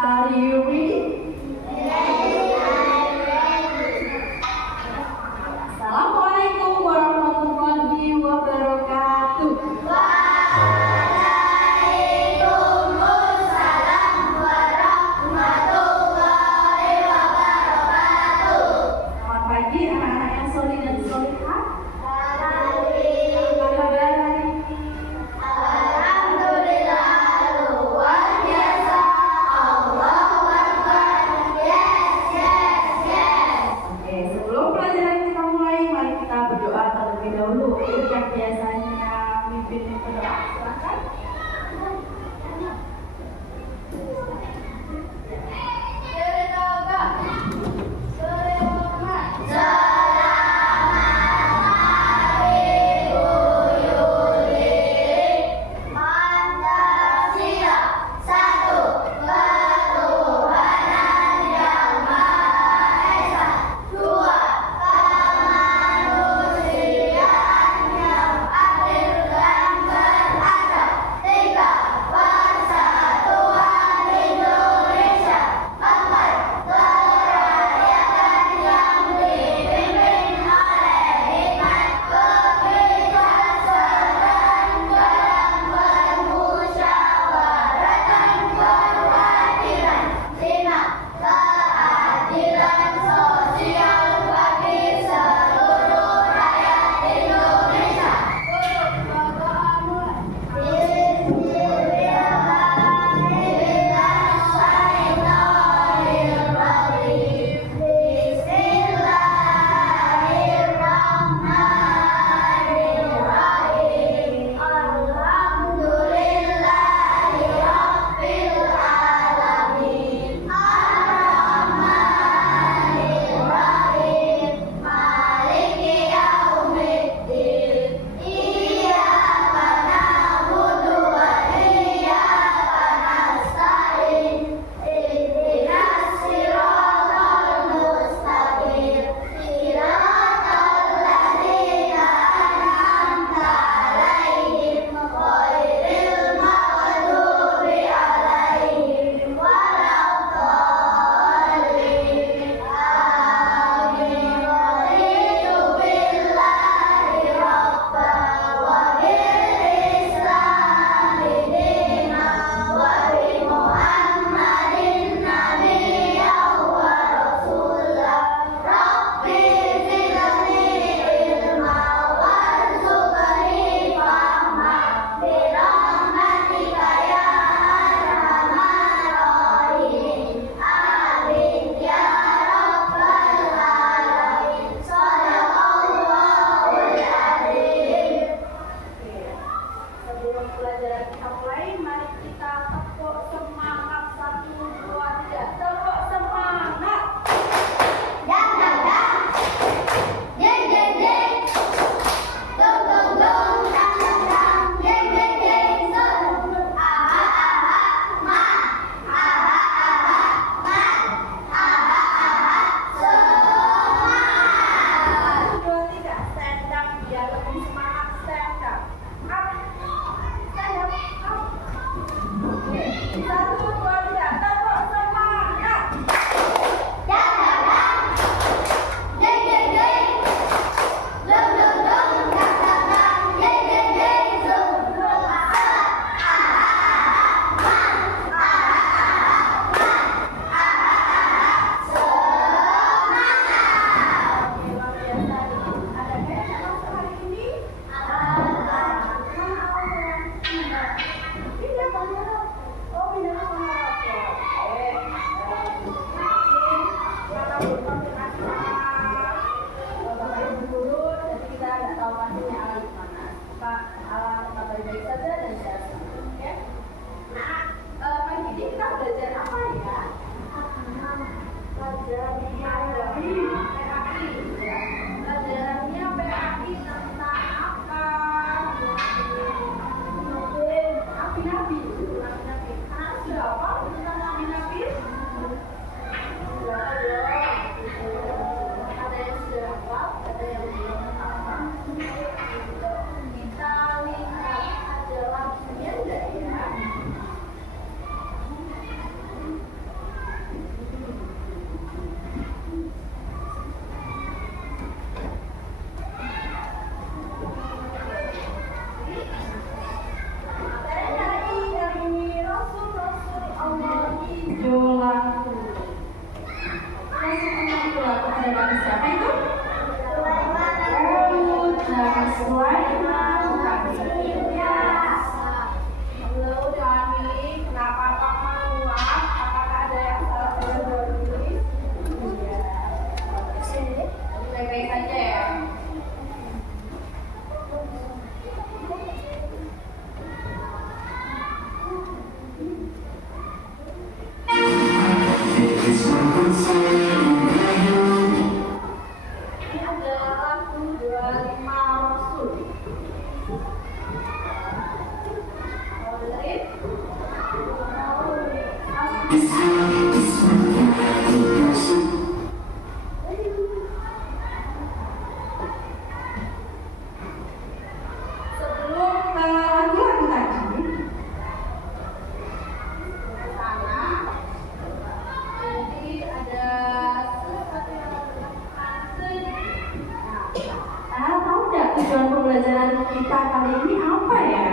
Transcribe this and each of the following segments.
Are you ready? Assalamualaikum warahmatullahi wabarakatuh. Waalaikumsalam warahmatullahi wabarakatuh. Selamat pagi anak-anak yang solih dan solihah. Alhamdulillah. Apa kabar hari ini? Alhamdulillah luar biasa. Allahu Akbar. Yes, yes, yes. Oke, sebelum pelajaran kita mulai, mari kita berdoa terlebih dahulu. Yang biasanya mimpin berdoa, silakan. Selamat baik-baik saja ya. Ini adalah lagu 25 Rasul. Mau dengerin? Sebelum ke lagu-lagu tadi, sana, jadi ada sesuatu yang tahu nggak tujuan pembelajaran kita kali ini apa ya?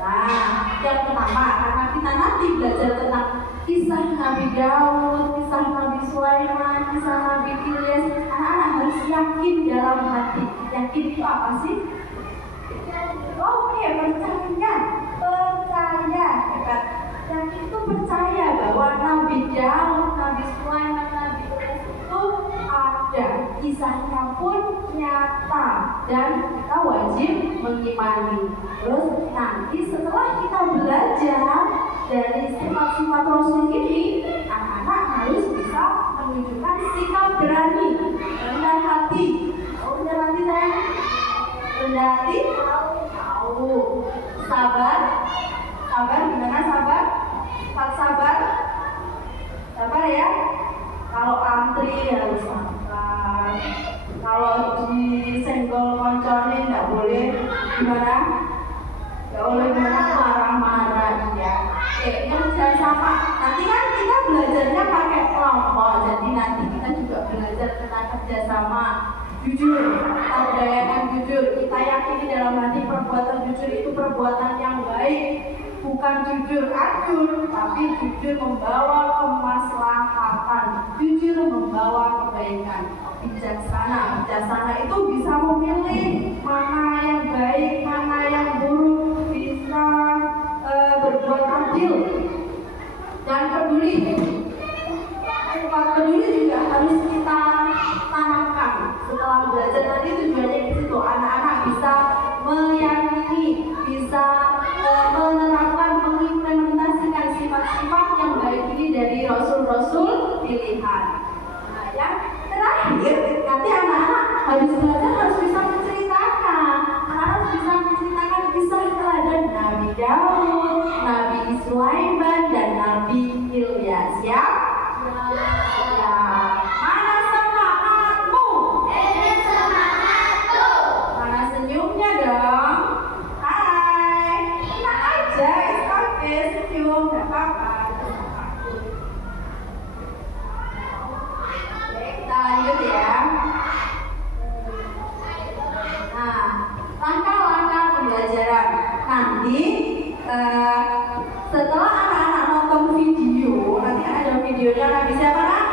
Nah, yang pertama karena kita nanti belajar tentang kisah Nabi Daud, kisah Nabi Sulaiman, kisah Nabi Ilyas. Anak-anak harus yakin dalam hati. Yakin itu apa sih? Oke, percaya. Hebat. Yakin itu percaya bahwa Nabi Daud, Nabi Sulaiman, Nabi Ilyas itu ada, kisahnya pun nyata dan kita wajib mengimani. Terus nanti setelah kita belajar dari sifat-sifat Rasul ini, anak-anak harus bisa menunjukkan sikap berani, rendah hati. Rendah hati saya? Rendah hati? Tahu. Sabar? Sabar gimana sabar? Sifat sabar? Sabar ya? Kalau antri harus sabar. Kalau disenggol konconin nggak boleh gimana? Nggak boleh gimana? Marah-marah ya. Kerja sama. Nanti kan kita belajarnya pakai kelompok. Jadi nanti kita juga belajar tentang kerjasama. Jujur, kita budayakan jujur. Kita yakini dalam hati perbuatan jujur itu perbuatan yang baik. Bukan jujur acur, tapi jujur membawa kemaslahatan, jujur membawa kebaikan. Bijaksana itu bisa memilih mana yang baik, mana yang buruk, bisa berbuat adil dan peduli. Sifat peduli juga harus kita tanamkan. Setelah belajar nanti tujuannya di situ, anak-anak bisa meyakini, bisa menerapkan, mengimplementasikan sifat-sifat yang baik ini dari rasul-rasul pilihan. Nah, yang terakhir, nanti anak-anak harus belajar, harus bisa menceritakan. Anak-anak harus bisa menceritakan kisah teladan Nabi Daud, Nabi Sulaiman, dan Nabi Ilyas. Ya? Ya. Mana semangatmu? Ini semangatku. Mana senyumnya dong? Hai, tenang aja, it's okay, senyum, gak apa-apa. Oke, kita lanjut ya. Nah, langkah-langkah pembelajaran. Nanti setelah anak-anak nonton video, nanti ada videonya Nabi siapa kan?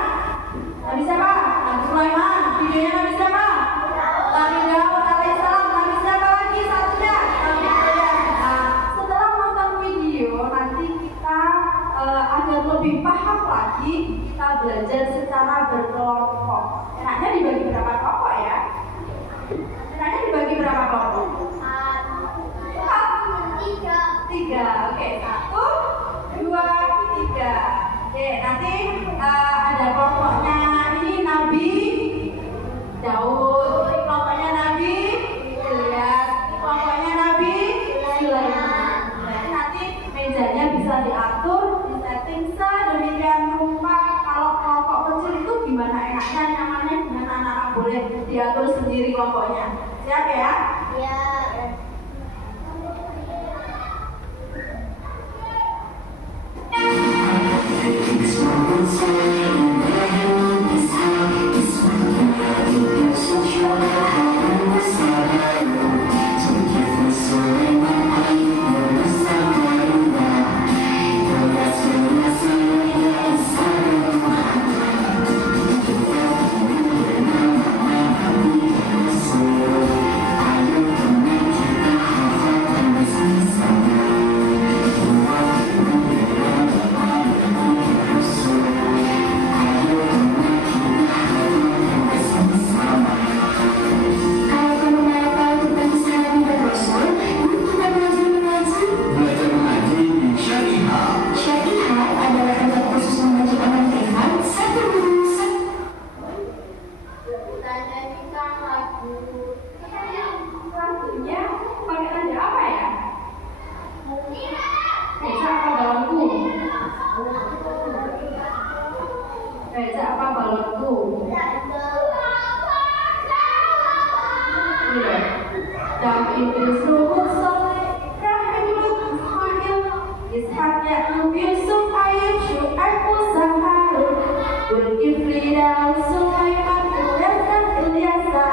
Nabi siapa? Nabi Sulaiman. Videonya Nabi siapa? Nabi Daud alaihissalam. Nabi siapa lagi satunya? Nabi Ilyas. Nah, setelah nonton video, nanti kita agar lebih paham lagi, kita belajar secara berkelompok. Enaknya dibagi berapa kelompok ya? Enaknya dibagi berapa kelompok? 3. Oke, 1, 2, 3. Oke, nanti ada kelompoknya ini Nabi Daud, ini kelompoknya Nabi Ilyas, ini kelompoknya Nabi Sulaiman. Jadi nanti mejanya bisa diatur, disetting sedemikian rupa. Kalau kelompok kecil itu gimana enaknya, nyamannya gimana, anak-anak boleh diatur sendiri kelompoknya. Siap ya? Ya. Lagunya pakai nada apa ya? Becak apa balonku? Becak apa balonku? David Yusuf Saleh Ibrahim Lut Ismail Ishak Yakub Yusuf Ayub Syuaib Musa Harun Zulkifli Daud Sulaiman Ilyas dan Ilyasa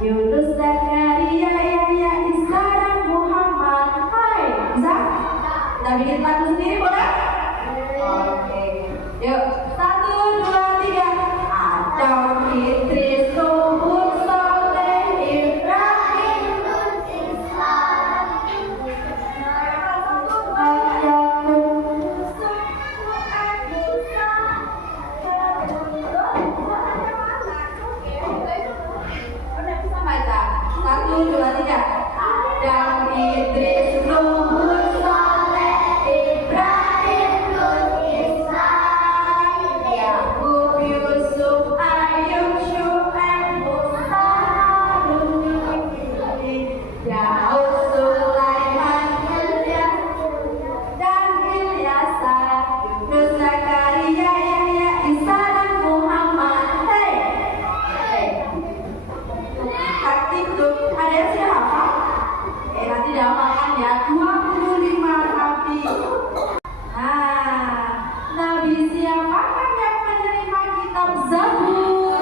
Yunus Zakaria Yahya Isa dan Muhammad. Hai, bisa? Kita bikin lagu sendiri boleh? Oke. Yuk, 1, 2, 3. Adam, Idris, Nuh, Saleh, Ibrahim, Adam, Idris, Nuh, Saleh, Ibrahim, Yakub, Yusuf, Ayub, Syuaib, Musa, Harun, Daud, Sulaiman, Ilyas dan Ilyasa, Yunus, Zakaria, Yahya, Isa dan Muhammad. Kaki tuh ada siapa? Nanti dihafalkan ya, 25 nabi. Nabi siapakah yang menerima kitab Zabur?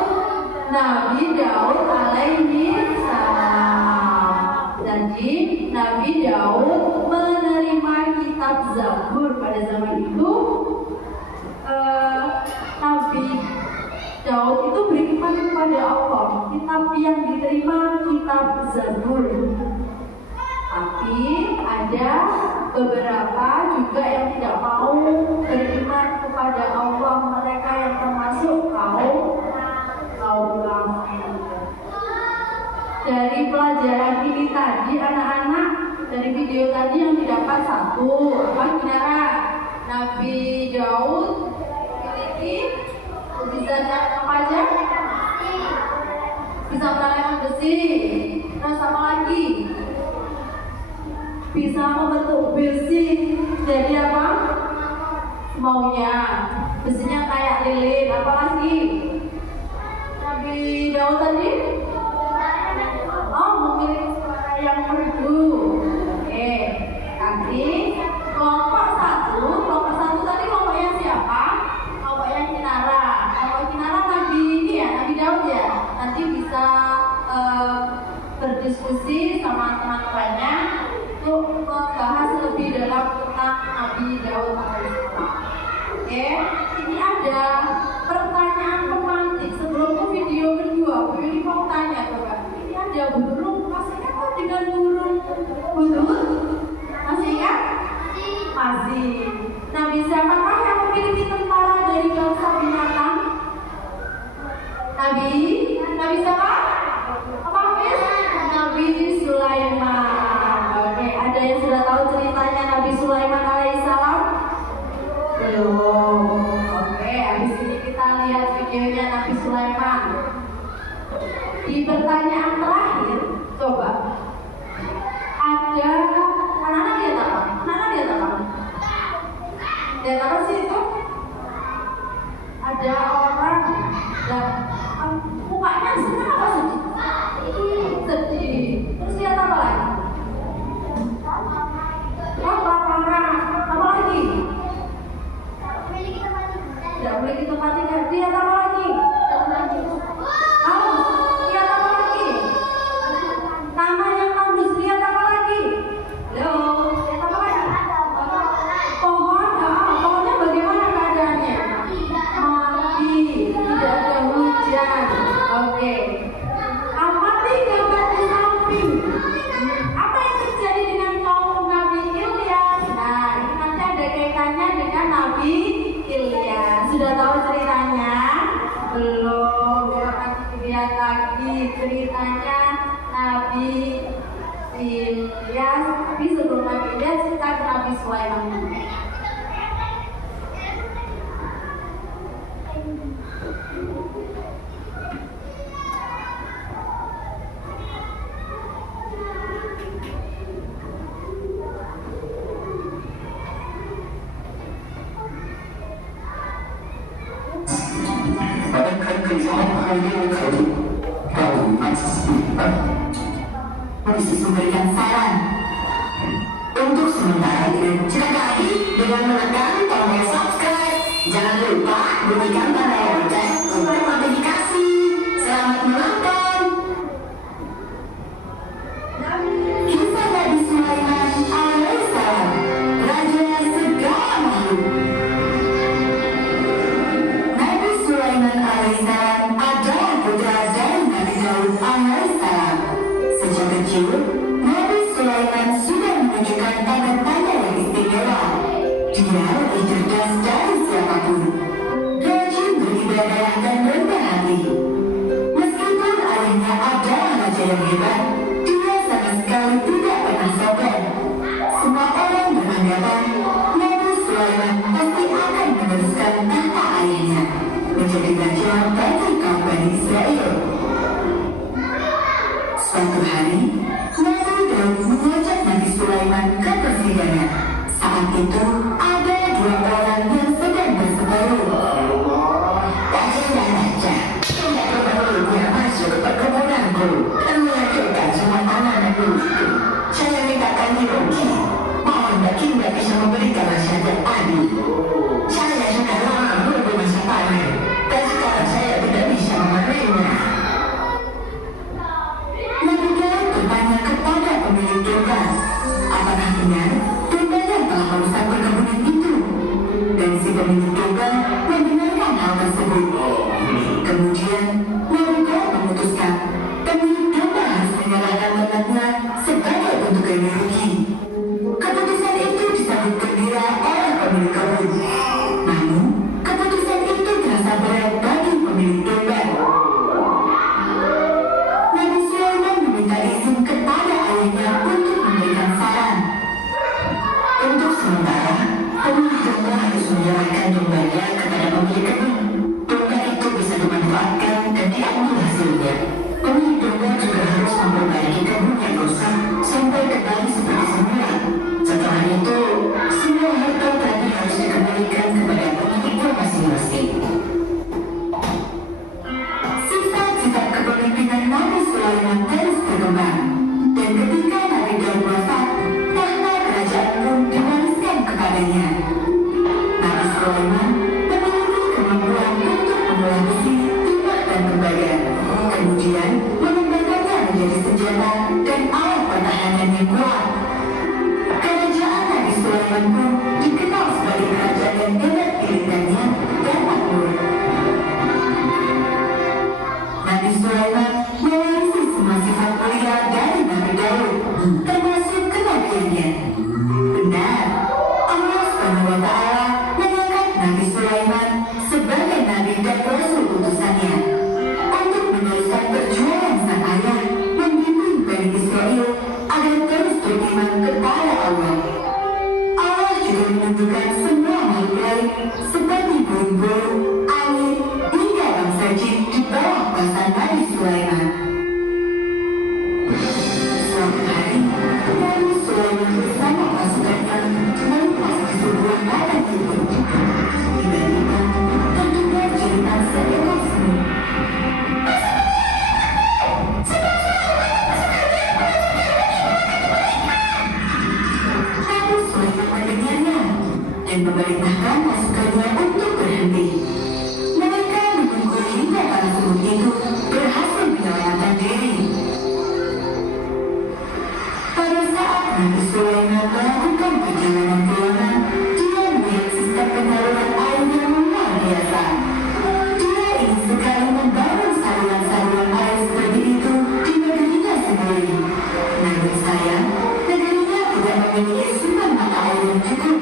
Nabi Daud alaihi salam. Jadi Nabi Daud menerima kitab Zabur. Pada zaman itu Nabi Daud itu beriman kepada Allah. Kitab yang diterima kitab Zabur. Tapi ada beberapa juga yang tidak mau beriman kepada Allah. Mereka yang termasuk kaum kafir. Dari pelajaran ini tadi anak-anak, dari video tadi yang didapat satu, apa kira Nabi Daud memiliki mukjizat apa aja? Bisa merayakan besi. Terus apa lagi? Bisa membentuk besi jadi apa? Maunya. Besinya kayak lilin. Apa lagi? Nabi Daud tadi? Oh, memiliki suara yang merdu. Oke. Nanti kelompok satu tadi kelompoknya siapa? Kelompoknya Kinara. Kelompok Kinara Nabi ini ya, Nabi Daud ya. Nanti bisa berdiskusi sama teman-temannya untuk membahas lebih dalam tentang Nabi Daud alaihissalam. Oke, ini ada pertanyaan pemantik sebelum ke video kedua. Bu Yuni mau tanya coba. Ini ada burung, masih ingat kan dengan burung burung? Masih ingat? Masih. Nabi siapakah yang memiliki tentara dari bangsa binatang? Nabi siapa? Apa Hafiz? Nabi Sulaiman. Oke, ada yang sudah tahu ceritanya Nabi Sulaiman alaihissalam? Belum. Oke, habis ini kita lihat videonya Nabi Sulaiman. Di pertanyaan terakhir, coba ada anak-anak lihat apa? Anak-anak lihat apa? Lihat apa sih itu? Ada orang dan mukanya senang apa sedih? Sedih. Terus lihat apa lagi? Lapangan. Apa lagi? Tidak memiliki tempat tinggal. Lihat apa lagi? Lihat apa lagi? Tanah yang tandus. Lihat apa lagi? Halo. Lihat apa lagi? Pohon. Pohonnya bagaimana keadaannya? Mati. Tidak ada hujan. Oke. Amati gambar di samping. Apa yang terjadi dengan kaum Nabi Ilyas? Nah, ini nanti ada kaitannya dengan Nabi Ilyas. Sudah tahu ceritanya? Belum. Nanti lihat lagi ceritanya Nabi Ilyas. Tapi sebelum Nabi Ilyas kita ke Nabi Sulaiman. Mesti memberikan saran. Untuk sementara ini, silakan dengan menekan tombol subscribe. Jangan lupa bunyikan tanda lonceng untuk notifikasi. Selamat menonton. Kisah Nabi Sulaiman alaihissalam, raja segala makhluk. Nabi Sulaiman alaihissalam adalah putra dari Nabi Daud alaihissalam. Sejak kecil, Nabi Sulaiman sudah menunjukkan tanda-tanda yang istimewa. Dia lebih cerdas dari siapapun, rajin beribadah dan rendah hati. Meskipun ayahnya adalah raja yang hebat, dia sama sekali tidak pernah sombong. Semua orang beranggapan Nabi Sulaiman pasti akan meneruskan tahta ayahnya, menjadi raja bagi kaum Bani Israel. Suatu hari, Nabi Daud mengajak Nabi Sulaiman ke persidangan. Saat itu, ada dua orang yang sedang berseteru. Raja dan raja, tidak perlunya masuk ke perkebunanku dan menghancurkan semua tanaman milikku. Saya minta ganti rugi. Mohon Baginda bisa memberikan nasihat adil. Saya sudah lama menunggu masa panen, dan sekarang saya tidak bisa memanennya. Nabi Daud bertanya kepada pemilik domba, apakah benar dombanya telah merusak perkebunan itu? Dan si pemilik domba membenarkan hal tersebut. Kemudian Nabi Daud memutuskan pemilik domba harus menyerahkan ternaknya sebagai bentuk ganti rugi. Keputusan itu disambut gembira oleh pemilik kebun. Namun, keputusan itu terasa berat bagi pemilik domba. Nabi Sulaiman meminta izin kepada ayahnya untuk memberikan saran. Untuk sementara, pemilik domba harus menyerahkan dombanya kepada pemilik kebun. Domba itu bisa dimanfaatkan dan diambil hasilnya. Pemilik domba juga harus memperbaiki kebun yang rusak sampai kembali seperti semula. Setelah itu, semua harta tadi harus dikembalikan kepada pemiliknya masing-masing. Sifat-sifat kepemimpinan Nabi Sulaiman terus berkembang, dan ketika Nabi Daud wafat, tahta kerajaan pun diwariskan kepadanya. Nabi Sulaiman memiliki kemampuan untuk mengolah besi, timah, dan tembaga, kemudian mengembangkannya menjadi senjata dan alat pertahanan yang kuat. Kerajaan Nabi Sulaiman pun dikenal sebagai kerajaan yang hebat pilihannya dan makmur. Nabi Sulaiman mewarisi semua sifat mulia dari Nabi Daud, termasuk kenabiannya. Benar, Allah SWT mengangkat Nabi Sulaiman sebagai nabi dan rasul utusannya untuk meneruskan perjuangan sang ayah membimbing Bani Israel agar terus beriman kepada Allah. Allah juga menunjukkan semua makhluk lain seperti burung-burung, angin, hingga bangsa jin di bawah kuasa Nabi Sulaiman. Suatu hari, Nabi Sulaiman bersama pasukannya melintasi sebuah ladang bukit. Tiba-tiba, terdengar jeritan seekor semut. Nabi Sulaiman mendengarnya dan memerintahkan pasukannya untuk berhenti. Mereka menunggu hingga para semut itu berhasil menyelamatkan diri. Pada saat Nabi Sulaiman melakukan perjalanan pulangan, dia melihat sistem penyaluran air yang luar biasa. Dia ingin sekali membangun saluran-saluran air seperti itu di negerinya sendiri. Namun sayang, negerinya tidak memiliki sumber mata air yang cukup.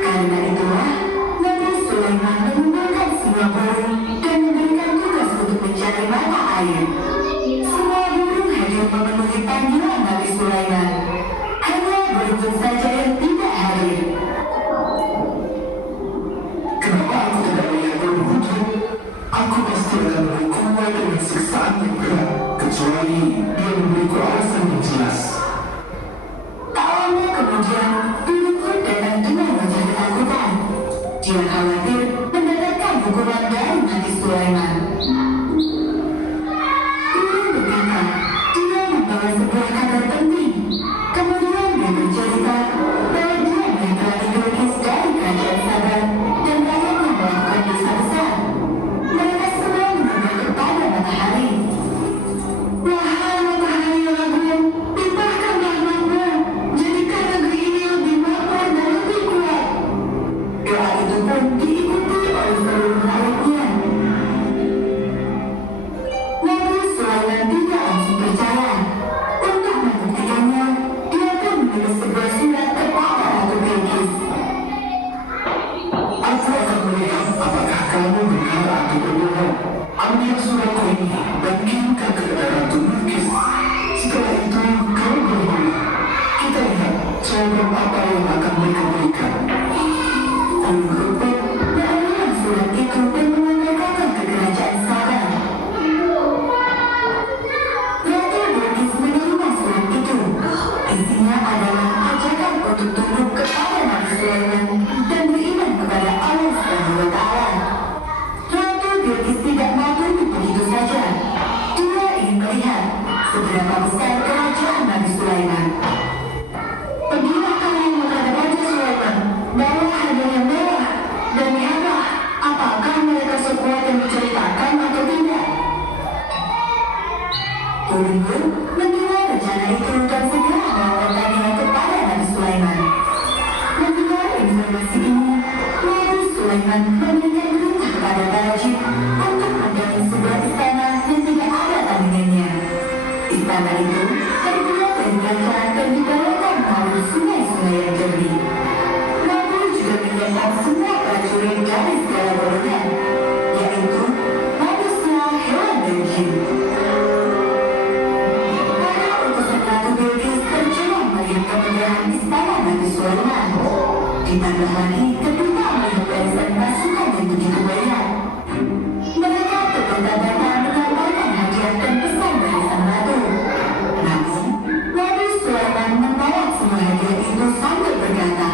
Karena itulah, Nabi Sulaiman mengumpulkan semua burung dan memberikan tugas untuk mencari mata air. Semua burung hadir memenuhi panggilan Nabi Sulaiman. Hanya burung saja yang tidak hadir. Kenapa aku tidak melihat burung itu? Aku pasti akan berhukumnya dengan siksaan yang berat, kecuali dia memberiku alasan yang jelas. Tak lama kemudian, burung pun datang dengan wajah ketakutan. Dia khawatir mendapatkan hukuman dari Nabi Sulaiman. seberapa besar kerajaan Nabi Sulaiman. Pergilah kalian menghadap Raja Sulaiman, bawa hadiah yang mewah, dan lihatlah apakah mereka sekuat yang diceritakan atau tidak. Hurun pun mendengar rencana itu dan segera melaporkannya kepada Nabi Sulaiman. Mendengar informasi ini, Nabi Sulaiman memberikan perintah kepada para jin untuk membangun sebuah istana yang tidak ada tandingannya. Istana itu terbuat dari kaca dan dibawakan melalui sungai-sungai yang jernih. Nabi juga menyiapkan semua prajurit dari segala golongan, yaitu manusia, hewan, dan jin. Para utusan Ratu Bilqis berjuang melihat kemegahan istana Nabi Sulaiman. Ditambah lagi ketika melihat barisan pasukan yang begitu banyak. Mereka berkata-kata menyampaikan hadiah dan pesan dari sang ratu. Namun, Nabi Sulaiman menolak semua hadiah itu sambil berkata,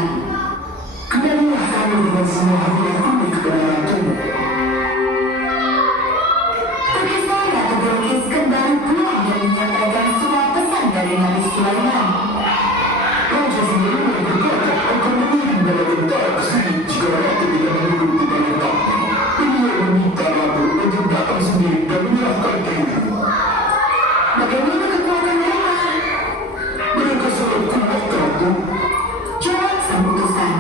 Kembalilah kamu dengan semua hadiah ini kepada ratumu. Utusan Ratu Bilqis kembali pulang dan menyampaikan semua pesan dari Nabi Sulaiman. Raja sendiri yang berkata akan mengirim bala tentara ke sini jika ratu tidak menuruti perintahnya. Beliau meminta ratu untuk datang sendiri dan menyerahkan diri. Bagaimana kekuatan mereka? Mereka sangat kuat, ratu. Jawab sang utusan.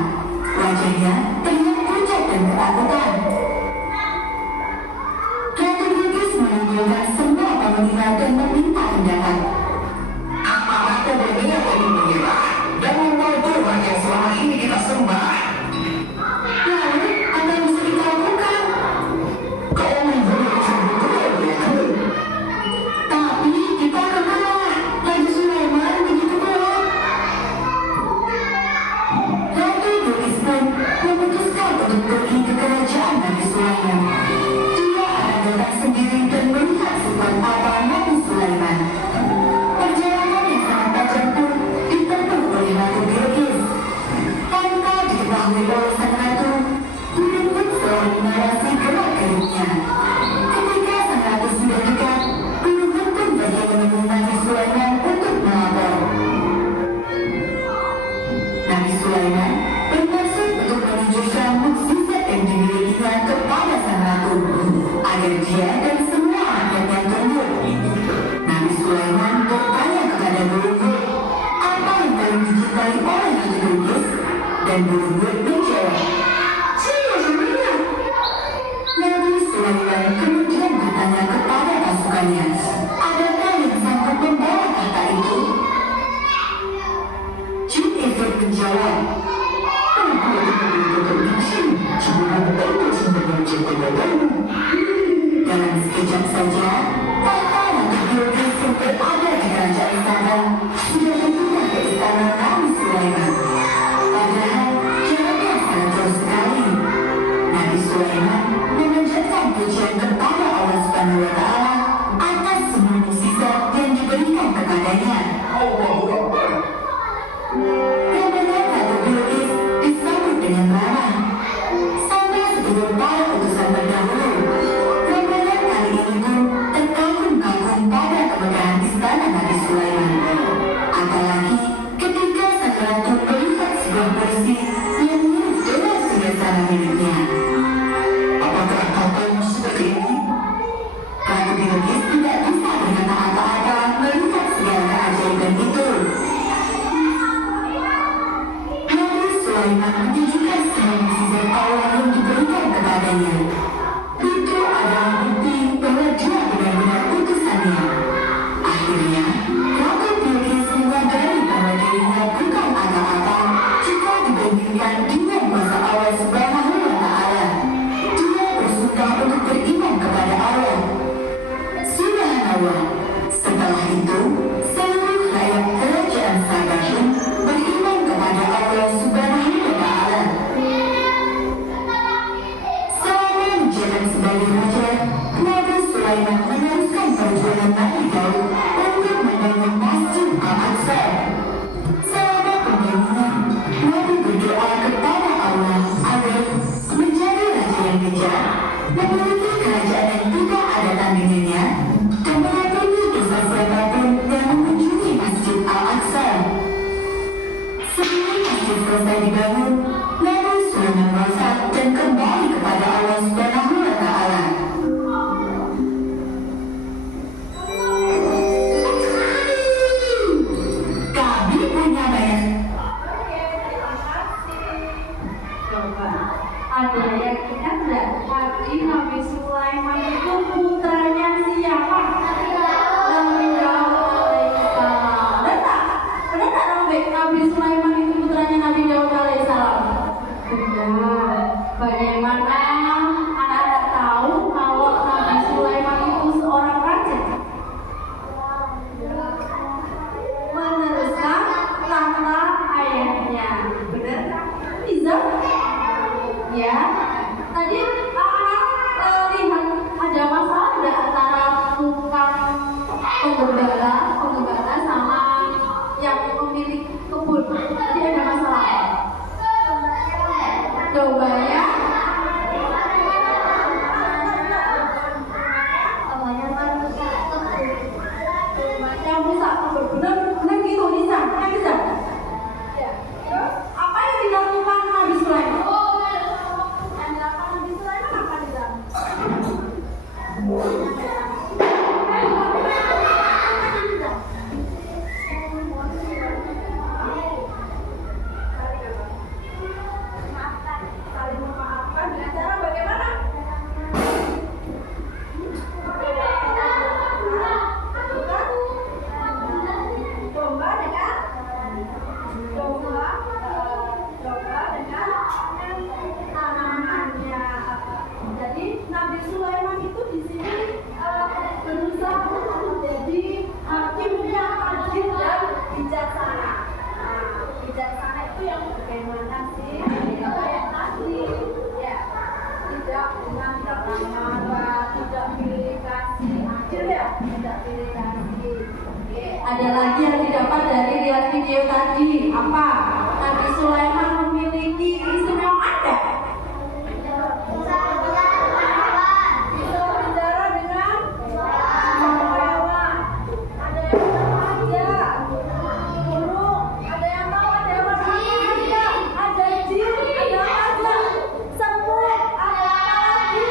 Wajahnya terlihat pucat dan ketakutan. Ratu Bilqis mengumpulkan semua panglima dan meminta pendapat. Apa ratu berniat untuk menyerah dan membawa Tuhan yang selama ini kita sembah? Lalu, apa yang bisa kita lakukan? Kau membunuh sungguh keren, ya kan? Tapi kita akan kalah. Raja Sulaiman begitu kuat. Ratu Bilqis pun memutuskan untuk pergi ke kerajaan Nabi Sulaiman. Dia akan datang sendiri dan melihat sekuat apa Nabi Sulaiman. Perjalanan yang sangat panjang pun ditempuh oleh Ratu Bilqis. Tanpa diketahui oleh sang ratu, burung pun selalu mengarasi gerak-geriknya. Ketika sang ratu sudah dekat, burung pun pergi menemui Nabi Sulaiman untuk melapor. Nabi Sulaiman bermaksud untuk menunjukkan mukjizat yang dimilikinya kepada sang ratu, agar dia dan semua rakyatnya tunduk. Nabi Sulaiman bertanya kepada burung-burung apa yang paling dicintai oleh Ratu Bilqis, dan burung-burung menjawab, "Saya sebenarnya." Nabi Sulaiman kemudian bertanya kepada pasukannya, adakah yang sanggup membawa tahta itu? Jin Ifrit menjawab, Aku tidak membutuhkan misi sebelum anda sudah menunjukkan padamu. dalam sekejap saja, tahta Ratu Bilqis yang berada di kerajaan sana sudah berpindah ke istana Nabi Sulaiman. Padahal jaraknya sangat jauh sekali. Nabi Sulaiman memanjatkan pujian kepada Allah Subhanahu wa Ta'ala atas semua mukjizat yang diberikan kepadanya. Allahu Akbar. Kemudian Ratu Bilqis disambut dengan ramah. Sampai sebelum para utusan terdahulu, rombongan kali ini pun terkagum-kagum pada kemegahan istana Nabi Sulaiman. Apalagi ketika sang ratu melihat sebuah kursi yang mirip dengan singgasana miliknya. Apakah kau tahu seperti ini? Ratu Bilqis tidak bisa berkata apa-apa melihat segala keajaiban itu. Nabi Sulaiman menunjukkan semua mukjizat Allah yang diberikan kepadanya. Itu adalah bukti bahwa dia benar-benar utusannya. Akhirnya, Ratu Bilqis menyadari bahwa dirinya bukan apa-apa jika dibandingkan dengan kuasa Allah Subhanahu wa Ta'ala. Dia bersumpah untuk beriman kepada Allah. Subhanallah. Setelah itu, seluruh rakyat kerajaan Sabah pun beriman kepada Allah Subhanahu wa Ta'ala. Selama menjabat sebagai raja, Nabi Sulaiman meneruskan perjuangan Nabi Daud untuk membangun Masjid Al-Aqsa. Selama pembangunan, Nabi berdoa kepada Allah agar menjadi raja yang bijak, memiliki kerajaan yang tidak ada tandingannya, dan mengampuni dosa siapapun pengembala sama yang pemilik kebun. Tadi ada masalah. Dombanya yang rusak kebun. Benar gitu Nisa. Yang bisa. Ya. Terus apa yang dilakukan Nabi Sulaiman? Yang dilakukan Nabi Sulaiman apa Nisa? Saling memaafkan dengan cara bagaimana? Domba dengan tanamannya. Jadi Nabi Sulaiman itu di sini berusaha menjadi hakim yang adil dan bijaksana. Bijaksana itu yang bagaimana sih? Kayak tadi, ya, tidak dengan marah, tidak pilih kasih, adil ya, tidak pilih kasih. Ada lagi yang didapat dari lihat video tadi, apa? Nabi Sulaiman memiliki keistimewaan ada? Bisa bicara dengan hewan. Ada yang tahu aja. Burung. Ada yang tahu ada hewan aja. Ada jin. Ada apa aja? Semut. Ada apa lagi?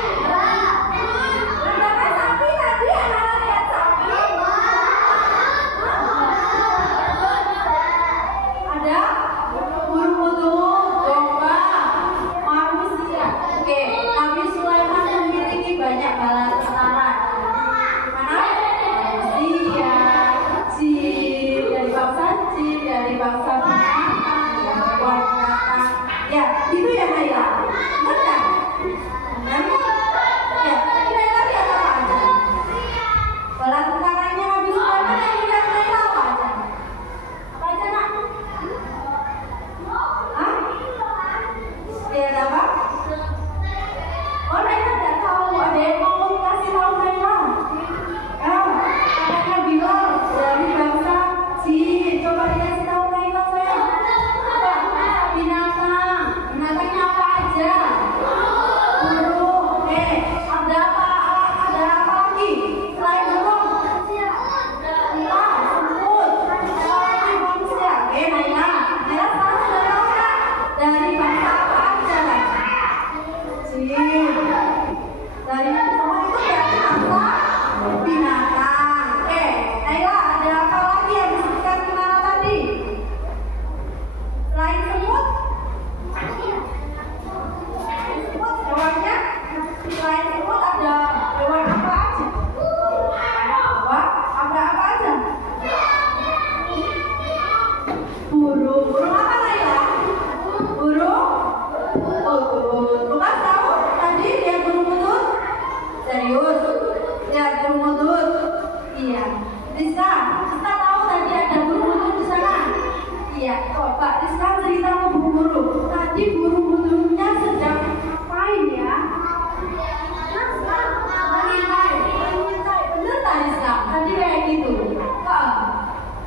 Ada kan sapi tadi? Ada lihat sapi. Ada burung putut, domba, manusia. Oke, Nabi Sulaiman memiliki banyak bala tentara. Mana? Manusia, jin, dari bangsa jin, dari bangsa binatang, binatang. Ya, itu ya Naila. Benar? Ya, Naila lihat apa aja? Bala tentaranya Nabi Sulaiman yang lihat Naila apa aja? Apa aja nak? Hah? Lihat apa? Oh, Naila tidak tahu. Ada yang mau kasih tahu Naila? Anaknya bilang dari bangsa jin. Coba dikasih tahu Naila saya. Apa? Binatang. Binatangnya apa aja? Burung. Ada apa? Ada apa lagi? Selain burung? Unta, semut. Ada lagi manusia. Oke, Naila. Naila sekarang sudah tahu nggak? Dari bangsa apa aja? Jin. Dari semua itu berarti bangsa binatang. Naila, ada apa lagi yang disebutkan Nara tadi? Selain semut? Semut hewannya? Selain semut ada hewan apa aja? Wah, ada apa aja? Burung. Burung apa Naila? Burung? Putut. Lukas tahu tadi lihat burung putut? Serius? Lihat burung putut? Iya. Rizka tahu tadi ada burung putut di sana? Iya. Coba Rizka cerita ke Bu Guru. Tadi burung pututnya sedang ngapain ya? Mengintai. Bener tak Rizka? Tadi kayak gitu.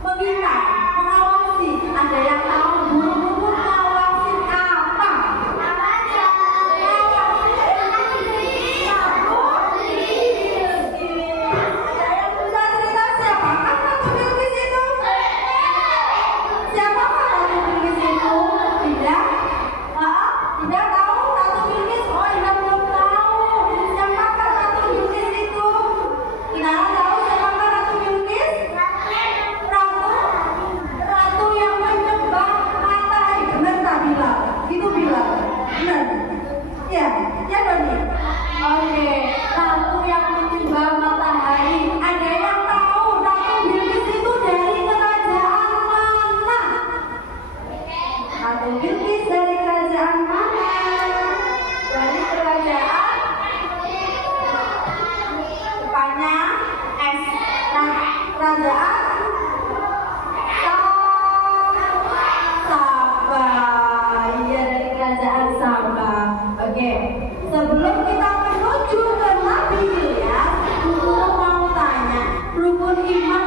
Mengintai, mengawasi. Ada yang tahu burung putut ngawasi apa? Ada yang bisa cerita siapa? Kan Ratu Bilqis itu? Siapa Ratu Bilqis itu? Tidak? Tidak tahu Ratu Bilqis? Oh, Indah belum tahu. Siapa Ratu Bilqis itu? Inara tahu siapa Ratu Bilqis? Ratu yang menyembah matahari. Benar tak bilang? Itu bilang. Benar? Ya, ya Doni. Oke, ratu yang menyembah matahari. Ada yang tahu Ratu Bilqis itu dari kerajaan mana? Ratu Bilqis dari kerajaan mana? Dari kerajaan depannya S. Nah, kerajaan Sabah. Iya, dari kerajaan Sabah. Oke, sebelum kita menuju ke Nabi Ilyas, Guru mau tanya, rukun iman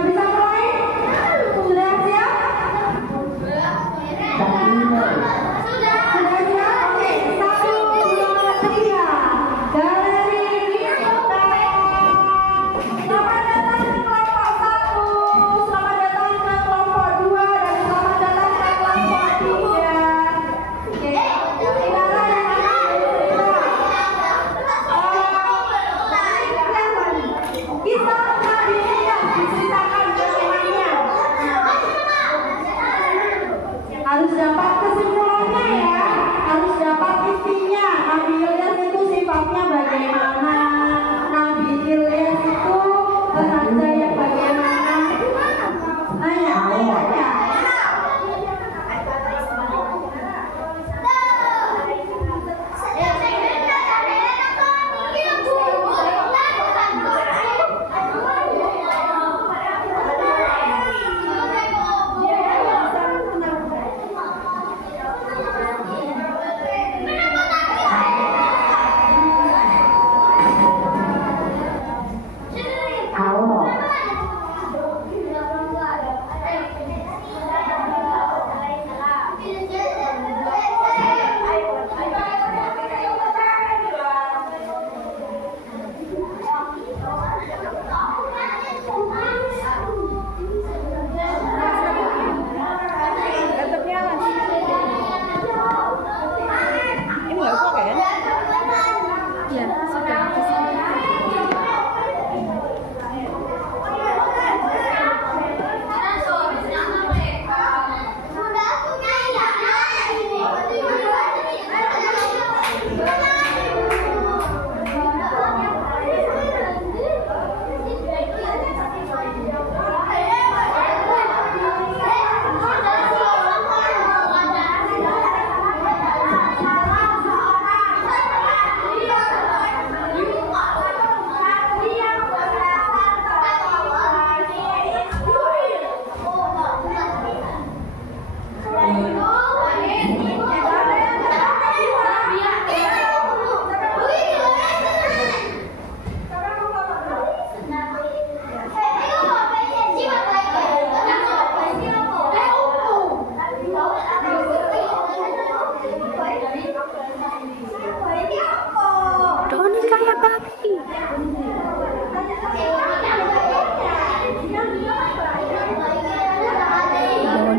Sudah bisa mulai? Sudah siap? Sudah siap? Oke, 1, 2, 3. Galeri Dikota. Selamat datang ke kelompok 1, selamat datang ke kelompok 2, dan selamat datang ke kelompok 3. Oke, silakan yang akan bercerita. Kisah Nabi Ilyas diceritakan bagaimana? Harus dapat kesimpulannya ya, harus dapat intinya. Nabi Ilyas itu sifatnya bagaimana? Nabi Ilyas itu raja yang bagaimana? Nanya.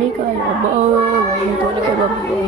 Ini kayak babi, itu kayak babi.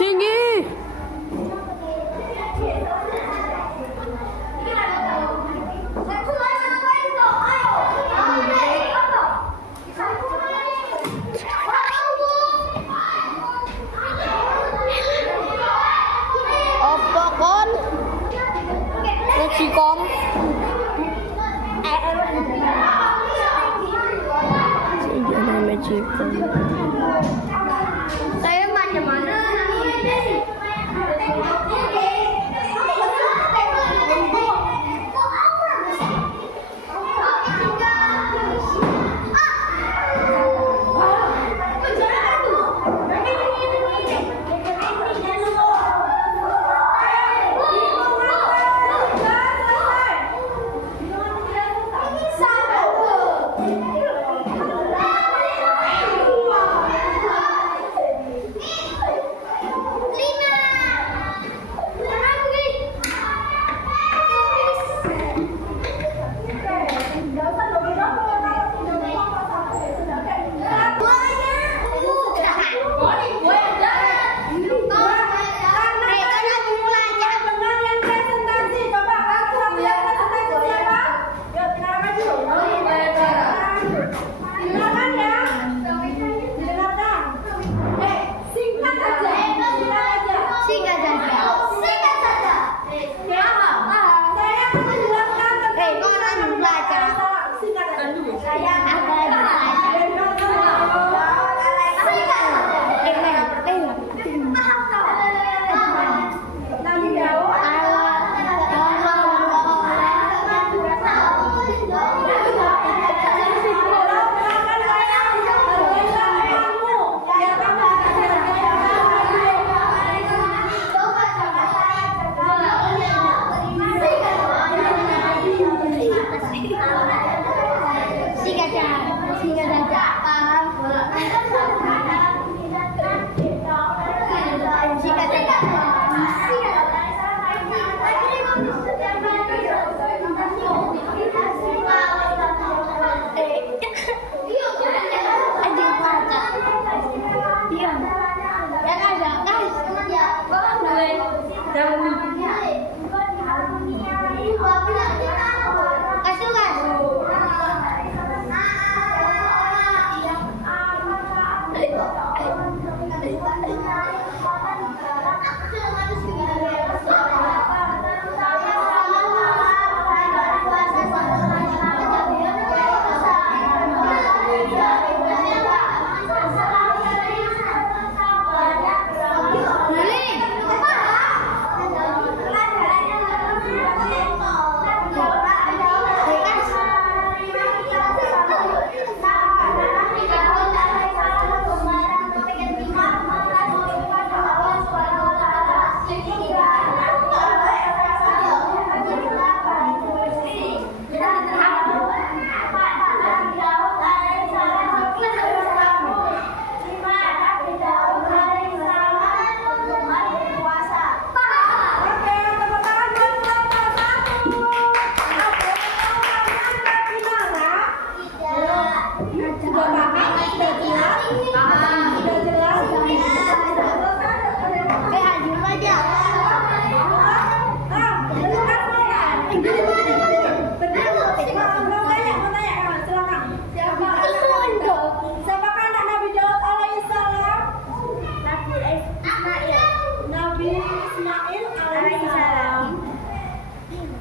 Sini. Apa kon? Magicom. Sini ada Magicom. Saya macam mana namanya sih?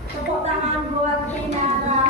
Tepuk tangan buat Kinara.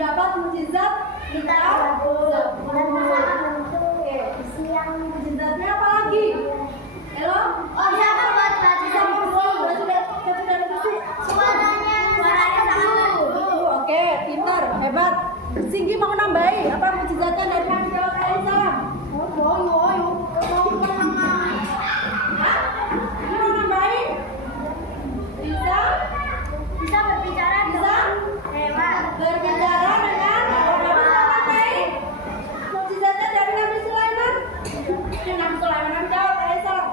mendapat mukjizat kitab Oke, mukjizatnya apa lagi? Halo? Oh, bisa membuat baju suaranya Oke, pintar, hebat. Singgi mau nambahi apa mukjizatnya dari Nabi Daud alaihissalam? Mau nambahi? bisa berbicara dengan hewan. Berbicara dengan nambahi mukjizatnya dari Nabi Sulaiman. Nabi Sulaiman Nabi Daud alaihissalam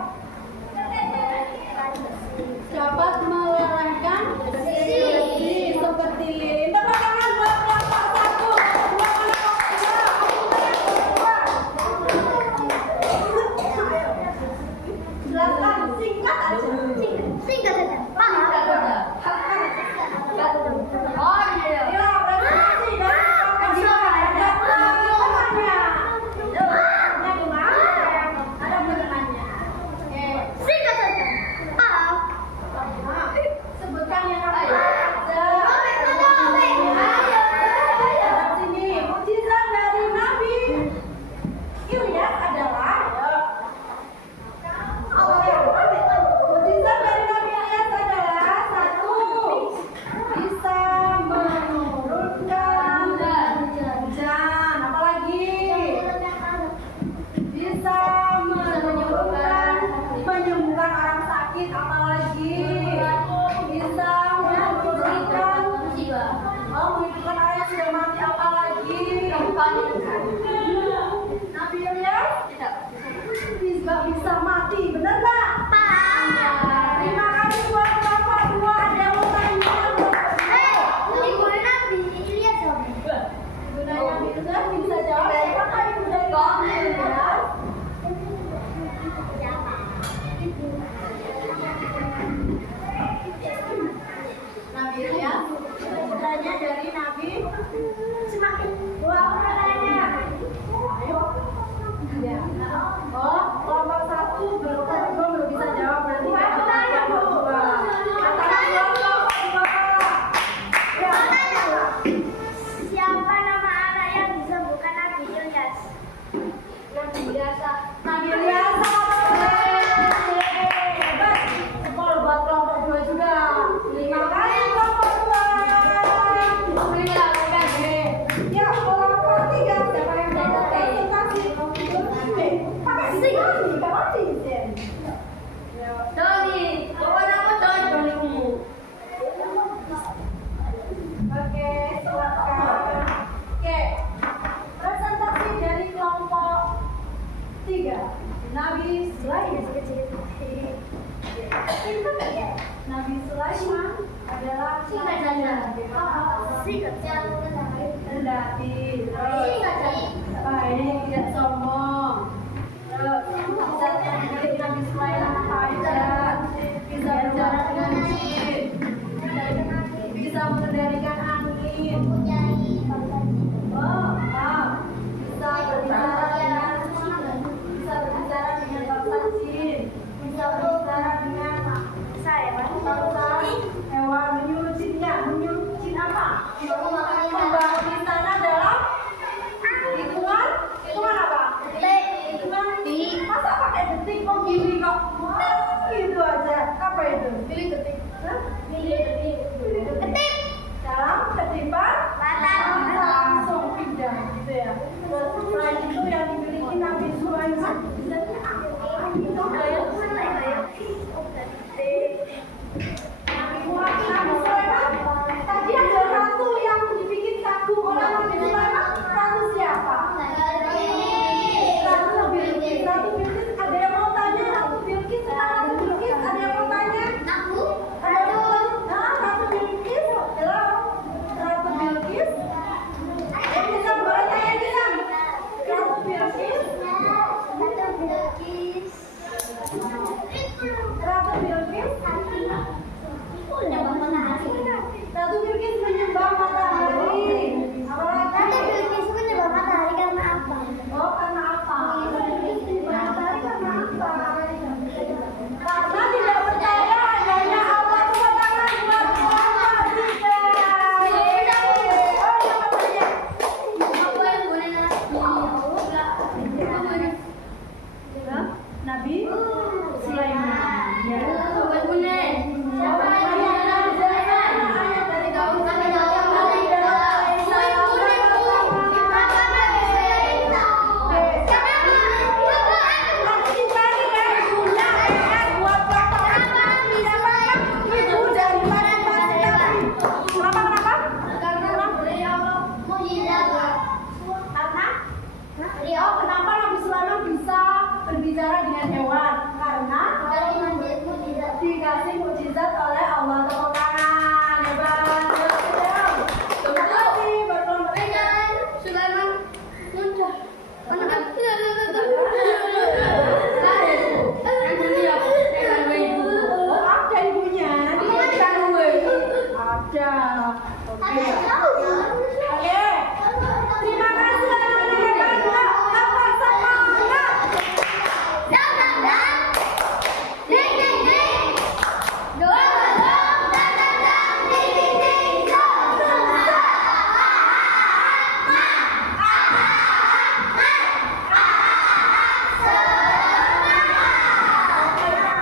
dapat melelehkan besi seperti lilin. Tepuk tangan buat kelompok 1. Jelaskan singkat aja. Singkat saja. Paham? Oh iya. Ya, presentasi dari ada pemenangnya. Oke. Singkat saja. Paham? Sebutkan yang apa aja. Sini, mukjizat dari Nabi Ilyas adalah mukjizat dari Nabi Ilyas adalah 1 bisa menurunkan hujan, apalagi bisa menyembuhkan orang sakit, apalagi bisa menghidupkan orang yang sudah mati, apalagi Nabi Ilyas bisa mati, benar nggak? Terima kasih buat Bapak 2. Ada yang mau tanya? Ibu Nabi Ilyas bisa jawab. Siapakah ibu dari Nabi Ilyas? Nabi Ilyas putranya dari Nabi Semakin dua putranya. Ayo. Ya. Oh, kelompok 1 belum bisa jawab, nanti kelompok 2. Katakan kelompok 2. Ya. siapa nama anak yang disembuhkan Nabi Ilyas? Nabi Ilyas. Hebat. Jempol buat kelompok 2 juga. Terima kasih kelompok 2. Ya, kelompok 3 siapa yang dapat presentasi? Pakai sing, enggak mati sih. Doni, pokoknya aku Doni ungu. Oke, silakan. Oke, presentasi dari kelompok 3. Nabi Sulaiman. Nabi Sulaiman adalah Singkat saja. Singkat saja. kendati. Singkat saja. Baik, tidak sombong. Terus, bisa dari Nabi Sulaiman apa aja? Bisa berbicara dengan jin, bisa mengendalikan angin. Oh, bisa berbicara dengan bangsa jin, bisa berbicara dengan bangsa hewan, menyuruh jinnya, menyuruh jin apa? Membangun istana dalam hitungan apa? Hitungan masa pakai detik kok gini kok? Gitu aja. Apa itu? Pilih detik. Ketip. Dalam ketipan langsung pindah gitu ya. Terus selain itu yang dimiliki Nabi Sulaiman itu Oke. Terima kasih anak-anak. Bapak semangat.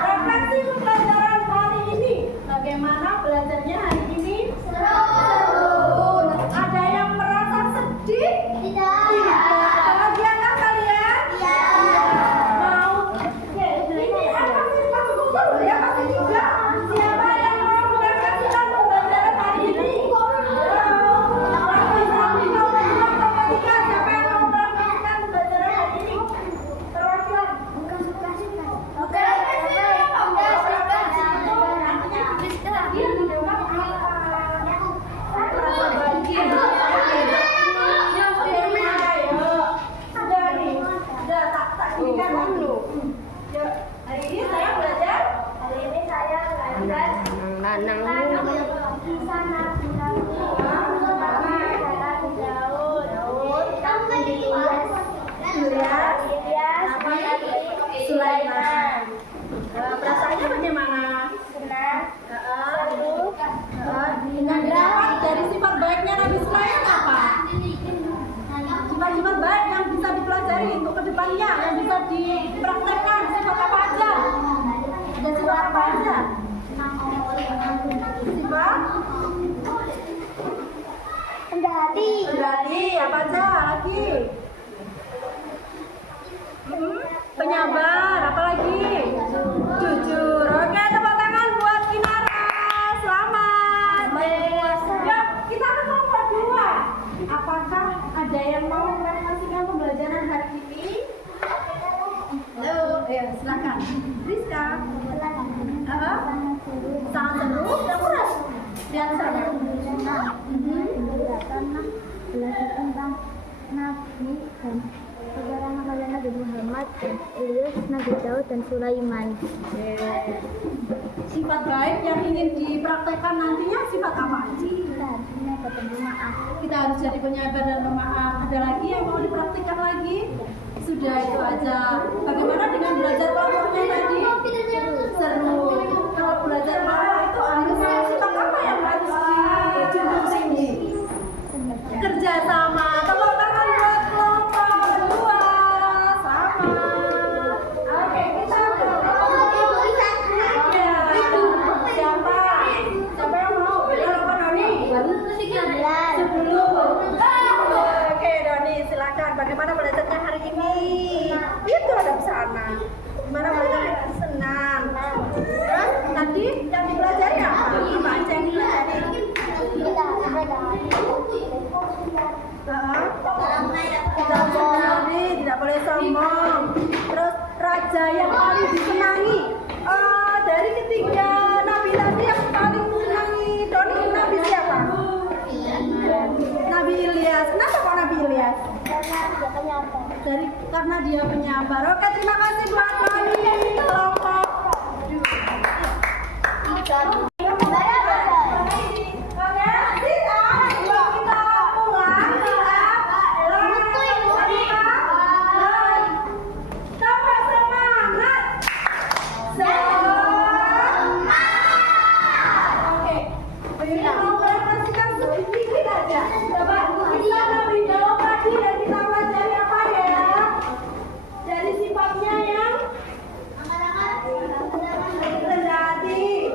Refleksi pembelajaran hari ini. Bagaimana belajarnya hari ini? Seru. Ada yang merasa sedih? Tidak. Bahagiakah kalian? Iya. Mau? Oke, ini apa sih? Masuk dulu ya, masuk juga. Siapa yang mau merefleksikan pembelajaran hari ini? Siapa yang mau merefleksikan pembelajaran hari ini? Perwakilan. Dia di depan apa? Rasa bahagia. Yang dari ayo. Sudah nih. Sudah tak berikan dulu. Yuk, hari ini saya belajar. Kisah Nabi Sulaiman. Perasaannya bagaimana? Dari sifat baiknya Nabi Sulaiman apa? Sifat-sifat baik yang bisa dipelajari untuk kedepannya, yang bisa dipraktekkan. Sifat apa aja? Ada sifat apa aja? Sifat? Berarti apa aja lagi? Penyabar, apa lagi? Jujur. Oke, tepuk tangan buat Kinara. Selamat. Yuk, kita ke kelompok 2. Apakah ada yang mau merefleksikan pembelajaran hari ini? Halo, ya silakan. Rizka. Sangat seru. Terus lihat sana. Belajar tentang Nabi dan saudara Nabi Muhammad, Ilyas, Nabi Daud dan Sulaiman. Sifat baik yang ingin dipraktekkan nantinya sifat apa? Kita harusnya bermaaf. Kita harus jadi penyabar dan pemaaf. Ada lagi yang mau dipraktikkan lagi? Sudah itu aja. Bagaimana dengan belajar kelompoknya tadi? Seru. Kalau belajar kelompok itu harus sifat apa yang harus dijunjung sini? Kerjasama. Tepuk tangan buat kelompok 2. Sama. Oke, kita ke kelompok 2. Ya, siapa? Siapa yang mau? Berapa Doni? 10. Oke Doni, silakan. Bagaimana belajarnya hari ini? Itu ada di sana. Gimana belajarnya? Senang. Terus tadi yang dipelajari apa? Apa aja yang dipelajari? Tidak boleh, tidak boleh sombong. Terus raja yang paling disenangi dari ketiga nabi tadi yang paling disenangi Doni, nabi siapa? Nabi Ilyas. Kenapa kok Nabi Ilyas? Karena dia penyabar. Oke, terima kasih buat Doni. Kelompok. Dari sifatnya yang rendah hati,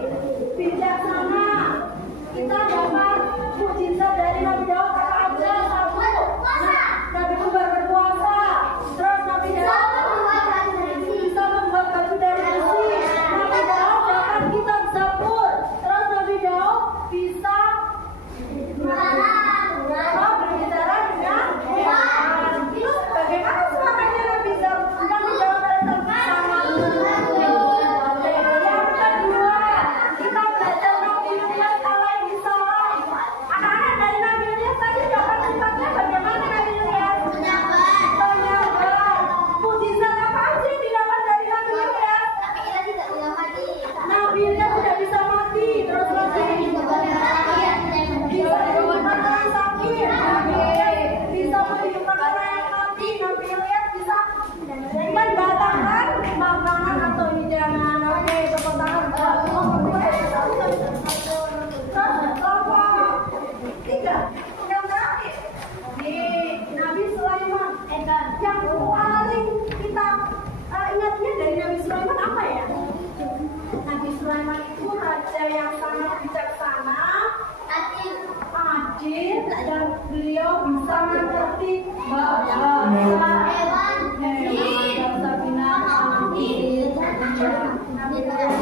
sama seperti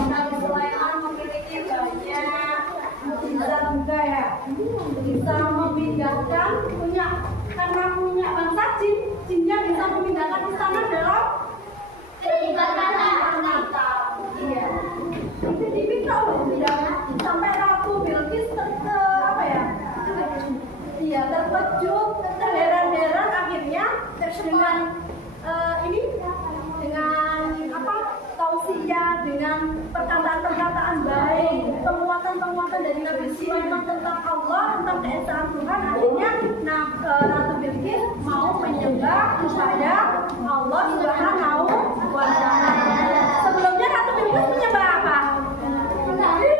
Nabi Sulaiman memiliki banyak mukjizat juga ya, bisa memindahkan karena punya bangsa jinnya bisa memindahkan istana dalam nyata. Iya, itu diminta sampai Ratu Bilqis terkejut, terheran-heran akhirnya dengan tausiah, dengan perkataan-perkataan baik, penguatan dari Nabi Sulaiman tentang Allah, tentang keesaan Tuhan, akhirnya Ratu Bilqis mau menyembah kepada Allah Subhanahu wa Ta'ala. Sebelumnya Ratu Bilqis menyembah apa?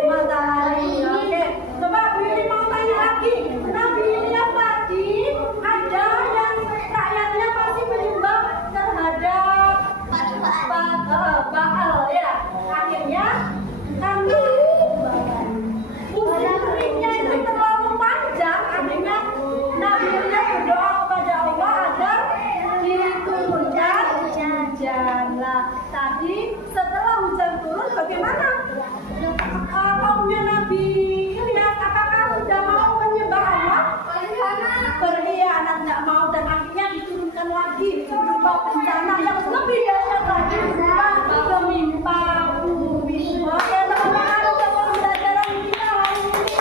Matahari. Oke, coba Bibi mau tanya lagi. Nabi Ilyas tadi ada yang rakyatnya masih menyembah terhadap Baal ya. Akhirnya karena musim-musimnya itu terlalu panjang, akhirnya Nabi Ilyas berdoa kepada Allah agar diturunkan hujan. Nah, tadi setelah hujan turun bagaimana? Kaumnya Nabi Ilyas apakah sudah mau menyembah Allah? Berkhianat, tidak mau, dan akhirnya diturunkan lagi berupa bencana yang lebih dahsyat lagi, berupa menimpa bumi. Oke teman-teman, untuk pembelajaran kita hari ini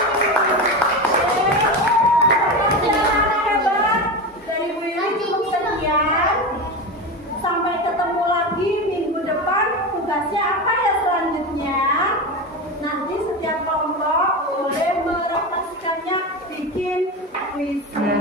anak hebat dari Bu Ili cukup sekian. Sampai ketemu lagi minggu depan. Tugasnya apa ya selanjutnya? Nanti setiap kelompok boleh merefleksikannya, bikin puisi.